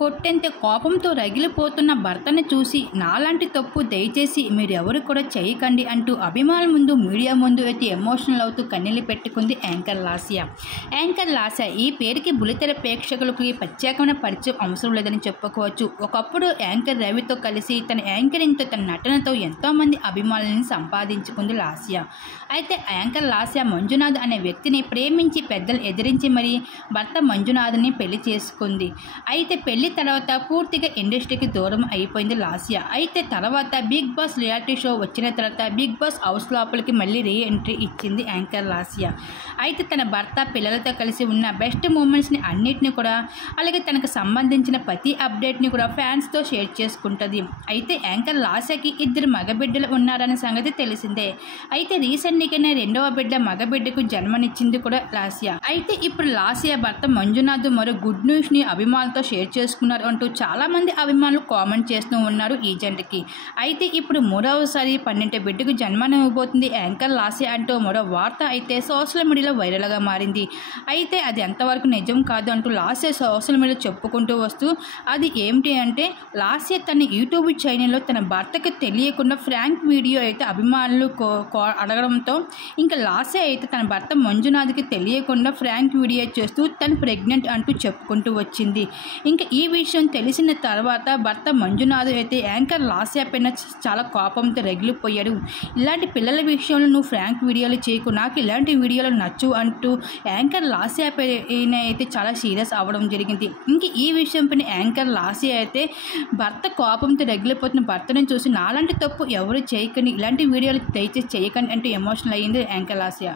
కొట్టేంత కోపంతో రగిలిపోతున్న భర్తని చూసి నాలాంటి తప్పు దయచేసి మీరెవరు కూడా చేయకండి అంటూ అభిమానుల ముందు మీడియా ముందు అయితే ఎమోషనల్ అవుతూ కన్నీళ్ళు పెట్టుకుంది యాంకర్ లాస్య. యాంకర్ లాస్య ఈ పేరుకి బుల్లితెర ప్రేక్షకులకి ప్రత్యేకమైన పరిచయం అవసరం లేదని చెప్పుకోవచ్చు. ఒకప్పుడు యాంకర్ రవితో కలిసి తన యాంకరింగ్తో తన నటనతో ఎంతోమంది అభిమానులను సంపాదించుకుంది లాస్య. అయితే యాంకర్ లాస్య మంజునాథ్ అనే వ్యక్తిని ప్రేమించి పెద్దలు ఎదిరించి మరీ భర్త మంజునాథ్ని పెళ్లి చేసుకుంది. అయితే పెళ్లి తర్వాత పూర్తిగా ఇండస్ట్రీకి దూరం అయిపోయింది లాస్య. అయితే తర్వాత బిగ్ బాస్ రియాలిటీ షో వచ్చిన తర్వాత బిగ్ బాస్ హౌస్ లోపలికి మళ్ళీ రీ ఎంట్రీ ఇచ్చింది యాంకర్ లాస్య. అయితే తన భర్త పిల్లలతో కలిసి ఉన్న బెస్ట్ మూమెంట్స్ని అన్నిటిని కూడా అలాగే తనకు సంబంధించిన ప్రతి అప్డేట్ని కూడా ఫ్యాన్స్తో షేర్ చేసుకుంటుంది. అయితే యాంకర్ లాస్యకి 2 మగబిడ్డలు ఉన్నారనే సంగతి తెలిసిందే. అయితే రీసెంట్గానే 2వ బిడ్డ మగబిడ్డకు జన్మనిచ్చింది కూడా లాస్య. అయితే ఇప్పుడు లాస్య భర్త మంజునాథ్ మరో గుడ్ న్యూస్ని అభిమానులతో షేర్ చేసుకున్నారు అంటూ చాలామంది అభిమానులు కామెంట్ చేస్తూ ఉన్నారు ఈ జంటకి. అయితే ఇప్పుడు 3వసారి 12వ బిడ్డకు జన్మనివ్వబోతుంది యాంకర్ లాస్య అంటూ మరో వార్త అయితే సోషల్ మీడియాలో వైరల్గా మారింది. అయితే అది ఎంతవరకు నిజం కాదు అంటూ లాస్య సోషల్ మీడియాలో చెప్పుకుంటూ వస్తూ అది ఏమిటి అంటే లాస్య తన యూట్యూబ్ ఛానల్లో తన భర్తకు తెలియకుండా ఫ్రాంక్ వీడియో అయితే అభిమానులు అడగడంతో ఇంకా లాస్య అయితే తన భర్త మంజునాథ్కి తెలియకుండా ఫ్రాంక్ వీడియో చేస్తూ తను ప్రెగ్నెంట్ అంటూ చెప్పుకుంటూ వచ్చింది. ఇంకా ఈ విషయం తెలిసిన తర్వాత భర్త మంజునాథ్ అయితే యాంకర్ లాస్య పైన చాలా కోపంతో రగిలిపోయాడు. ఇలాంటి పిల్లల విషయంలో నువ్వు ఫ్రాంక్ వీడియోలు చేయకు, నాకు ఇలాంటి వీడియోలు నచ్చు అంటూ యాంకర్ లాస్య పైన అయితే చాలా సీరియస్ అవ్వడం జరిగింది. ఇంక ఈ విషయం పైన యాంకర్ లాస్య అయితే భర్త కోపంతో రగిలిపోతున్న భర్తను చూసి నాలాంటి తప్పు ఎవరు చేయకండి, ఇలాంటి వీడియోలు దయచేసి చేయకండి అంటూ ఎమోషనల్ అయ్యింది యాంకర్ లాస్య.